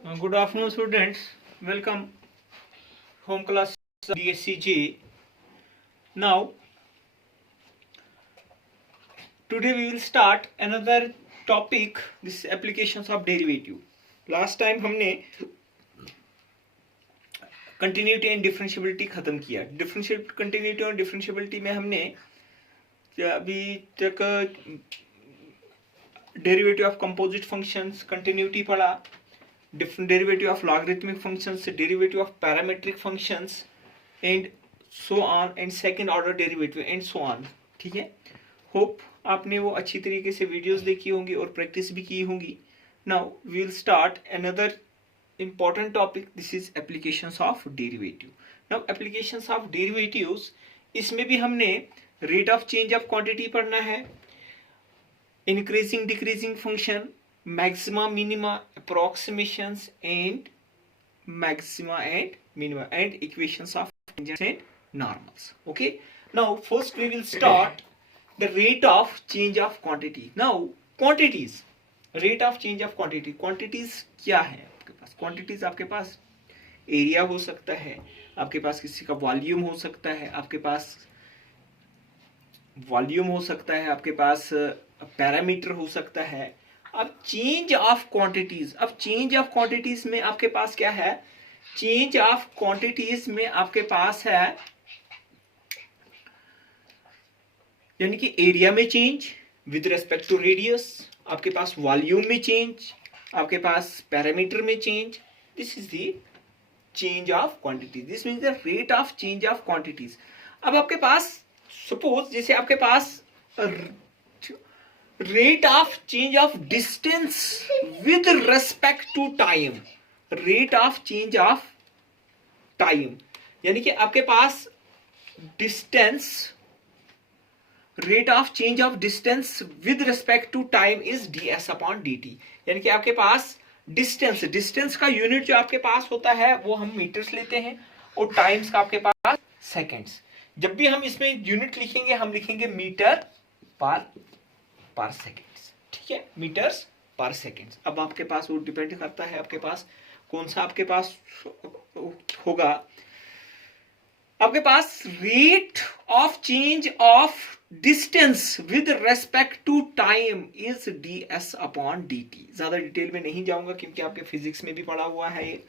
Good afternoon, students. Welcome home class DSCG. Now, today we will start another topic. This is applications of derivative. Last time हमने continuity and differentiability खत्म किया. Differential continuity और differentiability में हमने अभी तक derivative of composite functions, continuity पढ़ा, different derivative of logarithmic functions, derivative of parametric functions and so on, and second order derivative and so on. ठीक है, होप आपने वो अच्छी तरीके से वीडियोस देखी होंगी और प्रैक्टिस भी की होंगी. Now we will start another important topic. This is applications of derivative. Now applications of derivatives, इसमें भी हमने rate of change of quantity पढ़ना है, increasing decreasing function, maxima minima, approximations and maxima and minima, and equations of tangents and normals. Okay, now first we will start the rate of change of quantity. Now quantities, rate of change of quantity. quantities क्या है आपके पास? quantities आपके पास area हो सकता है, आपके पास किसी का वॉल्यूम हो सकता है, आपके पास वॉल्यूम हो सकता है, आपके पास पैरामीटर हो सकता है. अब चेंज ऑफ क्वांटिटीज, अब चेंज ऑफ क्वांटिटीज में आपके पास क्या है? चेंज ऑफ क्वांटिटीज में आपके पास है यानी कि एरिया में change with respect to radius, आपके पास वॉल्यूम में चेंज, आपके पास पैरामीटर में change. This is the change of quantities. This means the rate of change of quantities. अब आपके पास सपोज जैसे आपके पास rate of change of distance with respect to time, rate of change of time, यानी कि आपके पास distance, rate of change of distance with respect to time is ds upon dt. यानी कि आपके पास distance का यूनिट जो आपके पास होता है वो हम मीटर्स लेते हैं और टाइम्स का आपके पास सेकेंड्स. जब भी हम इसमें यूनिट लिखेंगे हम लिखेंगे मीटर पर सेकेंड्स. ठीक है, मीटर्स पर सेकेंड्स. अब आपके पास वो डिपेंड करता है आपके पास कौन सा आपके पास होगा. आपके पास rate of change of distance with respect to time is ds upon dt. ज्यादा डिटेल में नहीं जाऊंगा क्योंकि आपके फिजिक्स में भी पढ़ा हुआ है ये.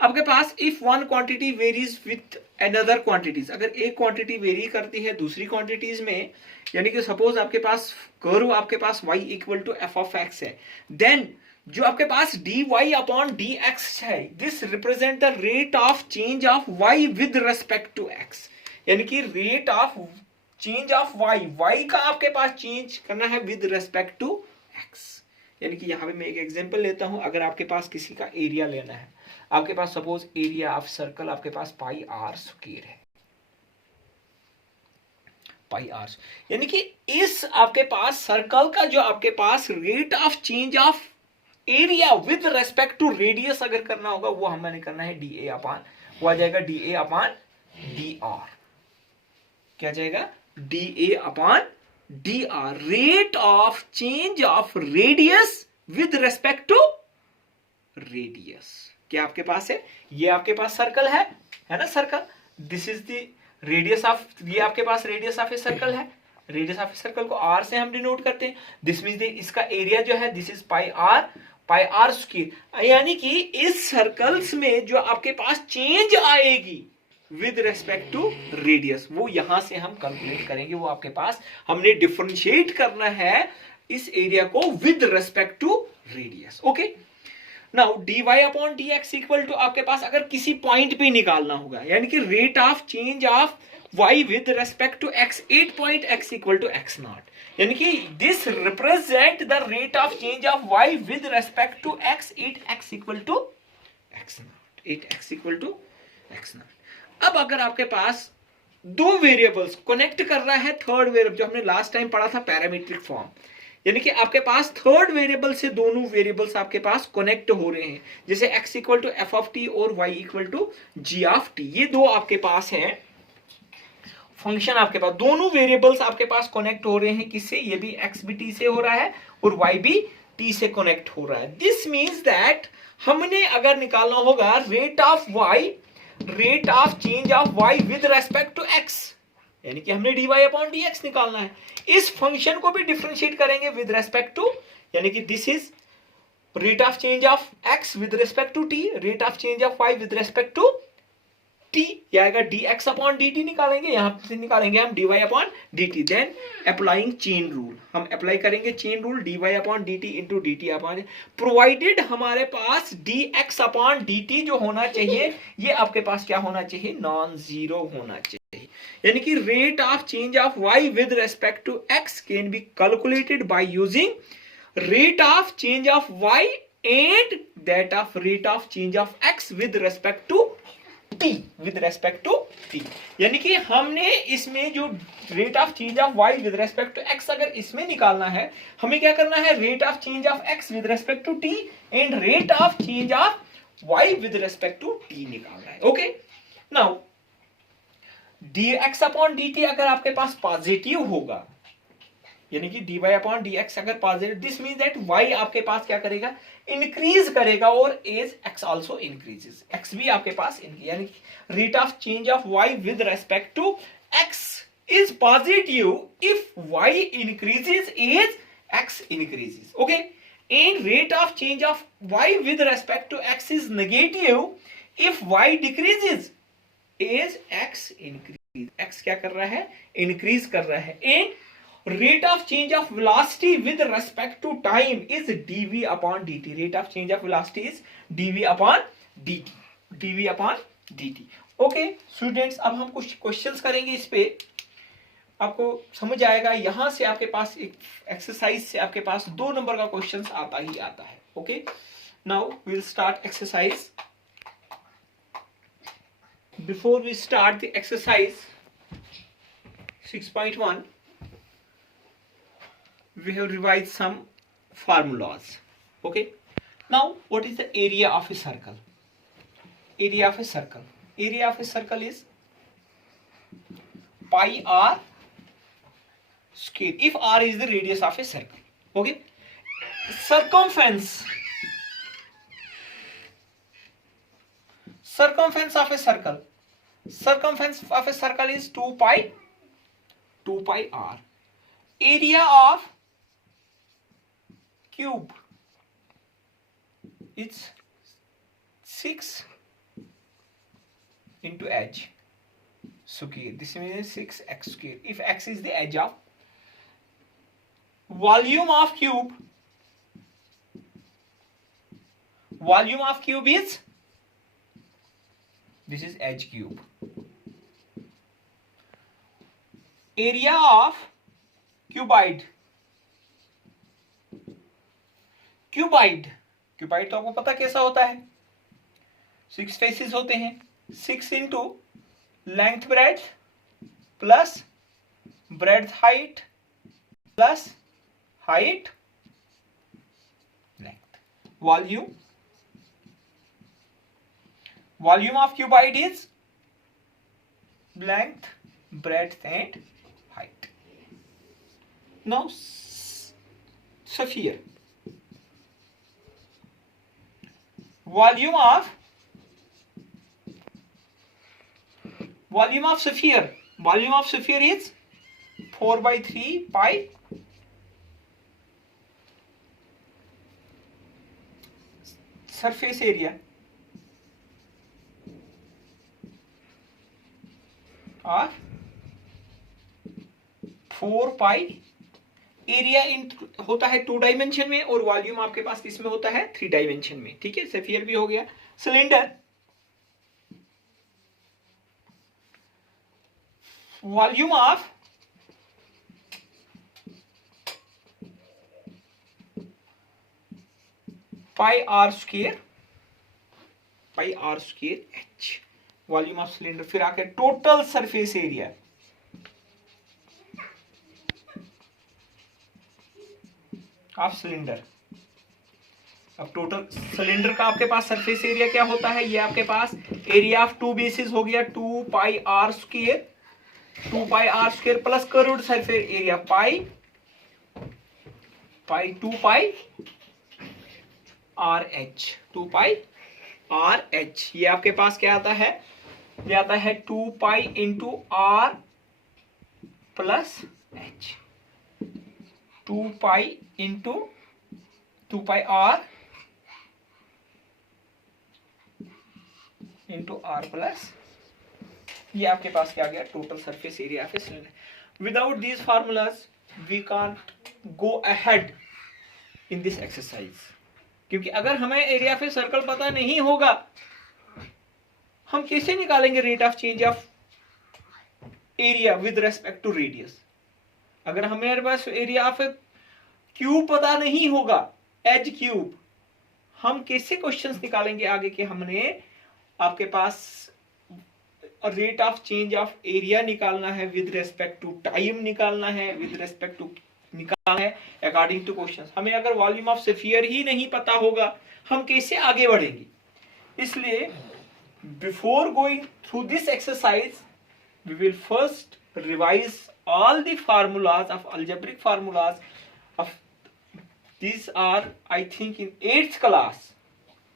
आपके पास if one quantity varies with another quantities, अगर एक क्वांटिटी वेरी करती है दूसरी क्वांटिटीज में, यानी कि सपोज आपके पास कर्व आपके पास y equal to F of X है, देन जो आपके पास dy अपॉन dx है, this represent the rate of change of y with respect to x. यानी कि rate of change of y का आपके पास चेंज करना है विद रेस्पेक्ट टू x. यानी कि यहां पे मैं एक एग्जांपल लेता हूं. अगर आपके पास किसी का एरिया लेना है, आपके पास सपोज एरिया ऑफ सर्कल आपके पास पाई आर स्क्वायर है, पाई आर, यानी कि इस आपके पास सर्कल का जो आपके पास rate of change of area with respect to radius अगर करना होगा वो हमने करना है डीए अपान, वो आ जाएगा डीए अपान डी आर. क्या जाएगा? DA upon D R, rate of change of radius with respect to radius. क्या आपके पास है? ये आपके पास सर्कल है ना, circle. This is the radius of, ये आपके पास रेडियस ऑफ ए सर्कल है. रेडियस ऑफ ए सर्कल को आर से हम डिनोट करते हैं. दिस मींस इसका एरिया जो है this is pi are square. यानी कि इस सर्कल्स में जो आपके पास चेंज आएगी विद रेस्पेक्ट टू रेडियस वो यहां से हम कैलकुलेट करेंगे. वो आपके पास हमने डिफरेंशिएट करना है इस एरिया को with respect to radius. Okay, now dy upon dx equal to आपके पास अगर किसी पॉइंट पे निकालना होगा, यानी कि rate of change of y with respect to x, 8 point x equal to x not. यानी कि this represent the rate of change of y with respect to x, 8x equal to x not, 8x equal to x not. अब अगर आपके पास दो variables connect कर रहा है, third variable जो हमने लास्ट टाइम पढ़ा था पैरामीट्रिक फॉर्म, यानी कि आपके पास थर्ड वेरिएबल से दोनों वेरिएबल्स आपके पास कनेक्ट हो रहे हैं, जैसे x equal to F of T और y equal to G of T. ये दो आपके पास हैं फंक्शन, आपके पास दोनों वेरिएबल्स आपके पास कनेक्ट हो रहे हैं. किससे? ये भी x भी t से हो रहा है और y भी t से कनेक्ट हो रहा है. दिस मींस दैट हमने अगर निकालना होगा rate of change of Y with respect to X, यानी कि हमने dy अपॉन dx निकालना है। इस फंक्शन को भी डिफरेंशिएट करेंगे विद रेस्पेक्ट टू, यानी कि this is rate of change of x with respect to t, rate of change of y with respect to t, यह आएगा dx अपॉन dt निकालेंगे, यहां से निकालेंगे हम dy upon dt। Then applying chain rule, हम अप्लाई करेंगे chain rule dy upon dt into dt upon, provided हमारे पास dx अपॉन dt जो होना चाहिए ये आपके पास क्या होना चाहिए, नॉन जीरो होना चाहिए। यानी कि rate of change of y with respect to x can be calculated by using rate of change of y and that of rate of change of x with respect to t, with respect to t। यानी कि हमने इसमें जो rate of change of y with respect to x अगर इसमें निकालना है, हमें क्या करना है, rate of change of x with respect to t and rate of change of y with respect to t निकालना है। Okay, now dx upon dt अगर आपके पास पॉजिटिव होगा, यानी कि dy अपॉन dx अगर positive, this means that y आपके पास क्या करेगा, इंक्रीज करेगा, और as x also increases, x भी आपके पास यानी कि rate of change of y with respect to x is positive if y increases as x increases. Okay, and rate of change of y with respect to x is negative if y decreases as x increase, x क्या कर रहा है, increase कर रहा है। And rate of change of velocity with respect to time is dv upon dt, rate of change of velocity is dv upon dt, dv upon dt। Okay students, अब हम कुछ क्वेश्चंस करेंगे इस पे, आपको समझ आएगा। यहां से आपके पास एक एक्सरसाइज से आपके पास 2 नंबर का क्वेश्चंस आता ही आता है। Okay, now we will start exercise. Before we start the exercise 6.1, we have revised some formulas. Okay, now what is the area of a circle? Area of a circle, area of a circle is pi r square if r is the radius of a circle. Okay, circumference of a circle, circumference of a circle is 2 pi r, area of cube it's 6 into h square, this means 6x square if x is the edge of volume of cube is, this is h cube, area of cuboid तो आपको पता कैसा होता है, 6 faces होते हैं, 6 into length breadth plus breadth height plus height length, volume of cuboid is length breadth and height. Now sphere, volume of sphere is 4/3 pi surface area or 4 pi area in होता है 2 dimension में और volume आपके पास इसमें होता है 3 dimension में। ठीक है, स्फीयर भी हो गया। Cylinder, volume of pi are square H, volume of cylinder. फिर आके total surface area, of cylinder. अब टोटल सिलेंडर का आपके पास सरफेस एरिया क्या होता है, ये आपके पास एरिया ऑफ 2 बेसिस हो गया 2 pi are square plus curved surface area pi 2 pi r h, 2 pi r h. ये आपके पास क्या आता है, ये आता है 2 pi into R plus H, 2 pi into 2 pi R into R plus, ये आपके पास क्या आ गया, total surface area of a cylinder. Without these formulas we can't go ahead in this exercise, क्योंकि अगर हमें एरिया ऑफ ए सर्कल पता नहीं होगा, हम कैसे निकालेंगे rate of change of area with respect to radius. अगर हमारे पास एरिया ऑफ ए क्यूब पता नहीं होगा, एज क्यूब, हम कैसे क्वेश्चंस निकालेंगे आगे के। हमने आपके पास rate of change of area निकालना है विद रेस्पेक्ट टू टाइम, निकालना है विद रेस्पेक्ट टू, निकालना है अकॉर्डिंग टू क्वेश्चन। हमें अगर वॉल्यूम ऑफ स्फीयर ही नहीं पता होगा, हम कैसे आगे बढ़ेंगे। इसलिए before going through this exercise we will first revise all the formulas of algebraic formulas of these are I think in 8th class.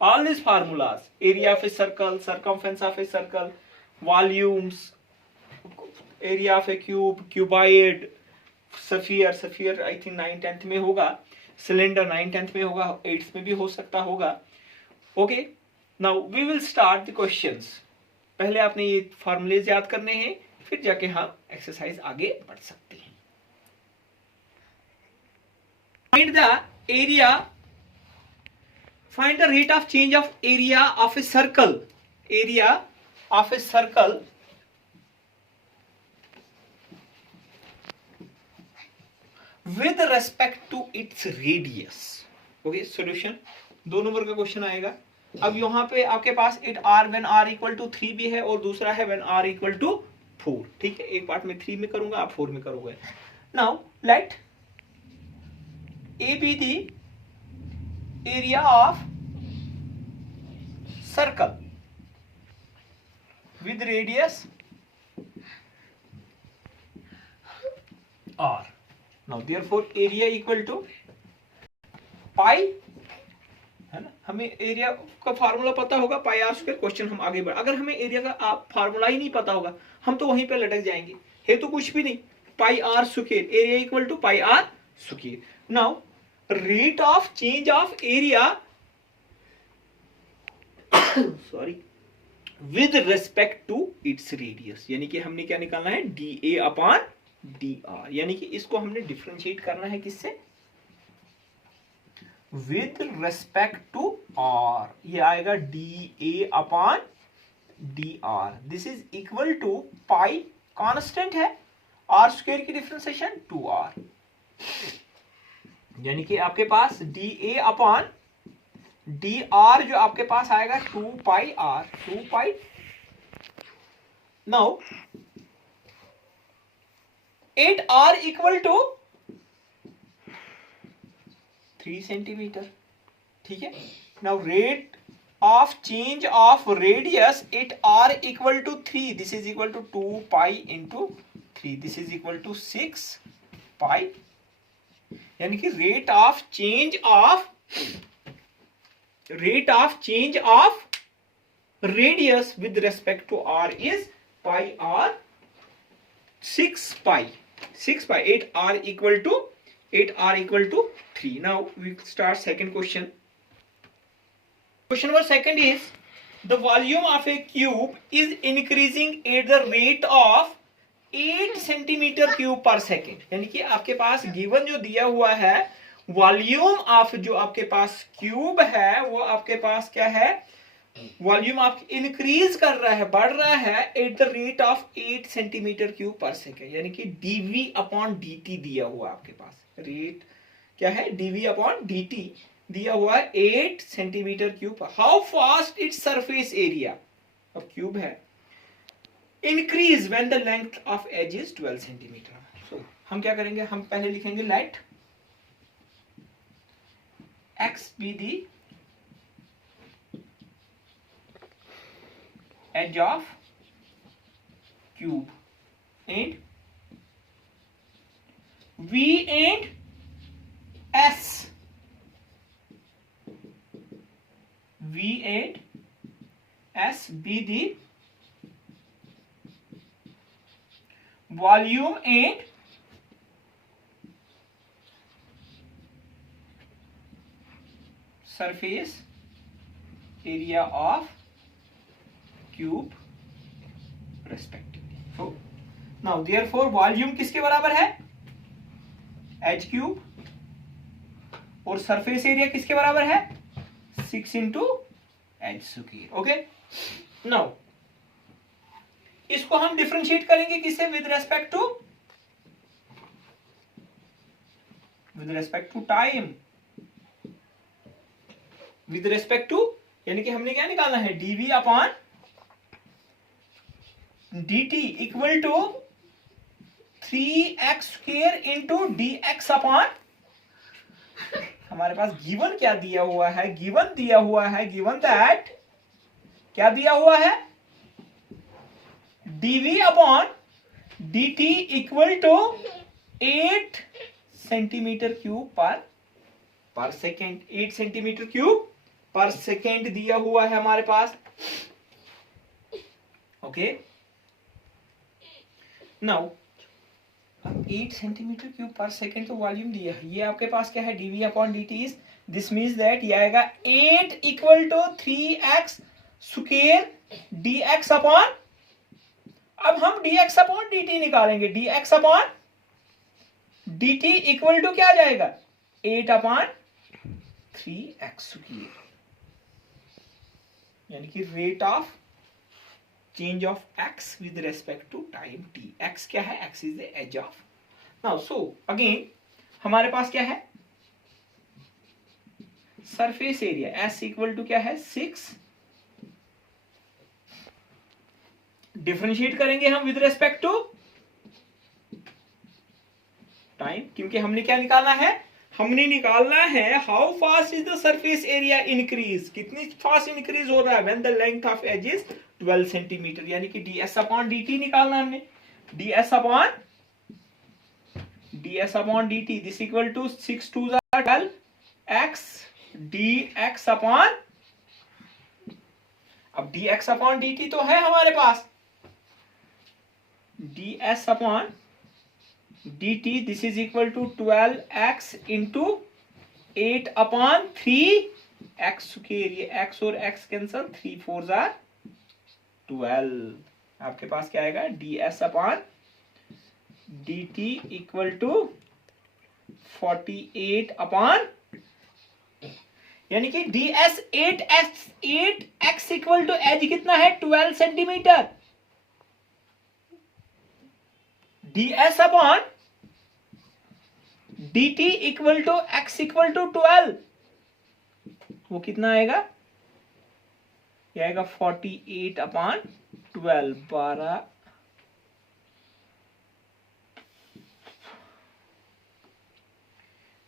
All these formulas, area of a circle, circumference of a circle, volumes, area of a cube, cuboid, sphere, sphere I think 9th-10th में होगा, cylinder 9th-10th में होगा, 8th में भी हो सकता होगा। Okay, now we will start the questions. पहले आपने ये फॉर्मूलेज याद करने हैं, फिर जाके हम एक्सरसाइज आगे बढ़ सकते हैं। Find the area, find the rate of change of area of a circle, area of a circle with respect to its radius. Okay, solution 2 number का क्वेश्चन आएगा। अब यहां पे आपके पास it r when r equal to 3 भी है, और दूसरा है व्हेन आर इक्वल टू 4। ठीक है, एक पार्ट में 3 में करूंगा, आप 4 में करोगे। Now let A be the area of circle with radius r. Now therefore area equal to pi, है ना, हमें एरिया का फार्मूला पता होगा पाई आर स्क्वायर। क्वेश्चन हम आगे बढ़, अगर हमें एरिया का आप फार्मूला ही नहीं पता होगा, हम तो वहीं पे लटक जाएंगे। है तो कुछ भी नहीं, pi are square, area equal to pi are square. Now rate of change of area sorry with respect to its radius, यानी कि हमने क्या निकालना है, d a upon d r, यानी कि इसको हमने डिफरेंशिएट करना है किससे, विद रेस्पेक्ट टू आर। ये आएगा d a upon d r, this is equal to pi, constant है, आर स्क्वायर की डिफरेंशिएशन 2r, यानी कि आपके पास d a upon d r जो आपके पास आएगा 2 pi r, 2 pi. Now 8r equal to 3 centimetre. ठीक है, now rate of change of radius at r equal to 3, this is equal to 2 pi into 3, this is equal to 6 pi, यानी कि rate of change of radius with respect to r is pi r, 6 pi 8r equal to 3. Now we start second question. Question number second is the volume of a cube is increasing at the rate of 8 centimetre cube per second, यानी कि आपके पास given जो दिया हुआ है volume of जो आपके पास cube है, वो आपके पास क्या है, वॉल्यूम ऑफ इंक्रीज कर रहा है, बढ़ रहा है eight the rate of 8 centimetre cube per second, यानी कि dv अपॉन dt दिया हुआ आपके पास। रेट क्या है, dv अपॉन dt दिया हुआ है 8 centimetre cube. How fast its surface area, अब क्यूब है, increase when the length of edge is 12 centimetre. So हम क्या करेंगे, हम पहले लिखेंगे let x be the edge of cube and V and S V8 S be the volume and surface area of cube respectively. So now therefore volume किसके बराबर है? H cube, और सरफेस एरिया किसके बराबर है? 6 into H square. Okay, now इसको हम differentiate करेंगे किससे? With respect to time, with respect to, यानी कि हमने क्या निकालना है? dv upon dt equal to 3x square into dx upon, हमारे पास गिवन क्या दिया हुआ है? गिवन दिया हुआ है, गिवन दैट क्या दिया हुआ है? dv upon dt equal to 8 centimetre cube per second. 8 centimetre cube per second दिया हुआ है हमारे पास. Okay, now 8 centimetre cube per second तो वॉल्यूम दिया है. ये आपके पास क्या है? dv upon dt is, this means that ये आएगा 8 equal to 3x square dx upon, अब हम dx अपॉन dt निकालेंगे. dx upon dt equal to क्या आ जाएगा? 8 अपॉन 3x स्क्वायर, यानी कि rate of change of x with respect to time t. x क्या है? x is the edge of. Now so again हमारे पास क्या है? Surface area s equal to क्या है? 6. डिफरेंशिएट करेंगे हम विद रेस्पेक्ट टू टाइम, क्योंकि हमने क्या निकालना है? हमने निकालना है how fast is the surface area increase, कितनी फास्ट इंक्रीज हो रहा है when the length of edge is 12 centimetre, यानी कि ds अपॉन dt निकालना हमने. ds upon dt this equal to 6 2 12 x dx upon, अब dx अपॉन dt तो है हमारे पास, ds upon dt this is equal to 12x into 8 upon 3x square. ये x और x कैंसल, 3 4 12. आपके पास क्या आएगा? ds upon dt equal to 48 upon, यानी कि ds 8x equal to as कितना है? 12 centimetre. ds upon dt equal to x equal to 12, वो कितना आएगा? ये आएगा 48 upon 12, 12.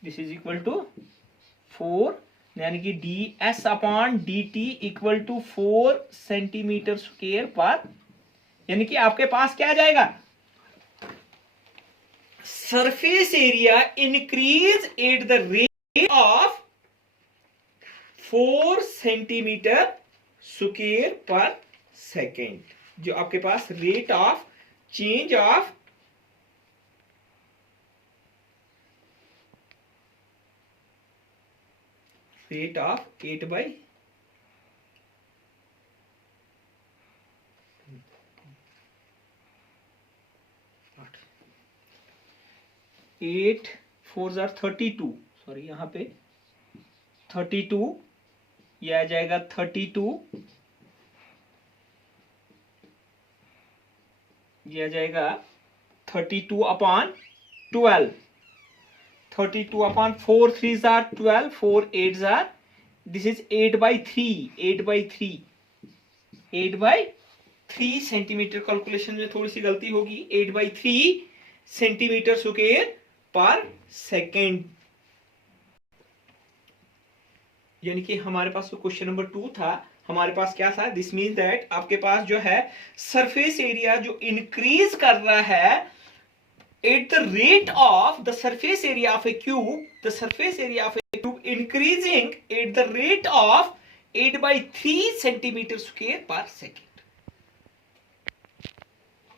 This is equal to 4, यानी कि ds upon dt equal to 4 centimetre square per, यानी कि आपके पास क्या आ जाएगा? Surface area increase at the rate of 4 centimetre square per second. जो आपके पास rate of change of rate of 8 4 32, sorry यहां पे 32, ये आ जाएगा 32, ये आ जाएगा 32 upon 12, 32 upon 4 3 12, 4 8 this is 8/3 centimetre. Calculation में थोड़ी सी गलती होगी. 8/3 सेंटीमीटर स्क्वायर पर सेकेंड, यानी कि हमारे पास क्वेश्चन नंबर 2 था, हमारे पास क्या था? दिस मीन्स दैट आपके पास जो है सरफेस एरिया जो इंक्रीज कर रहा है eight the rate of the surface area of a cube, the surface area of a cube increasing at the rate of 8/3 centimetre square पर सेकेंड।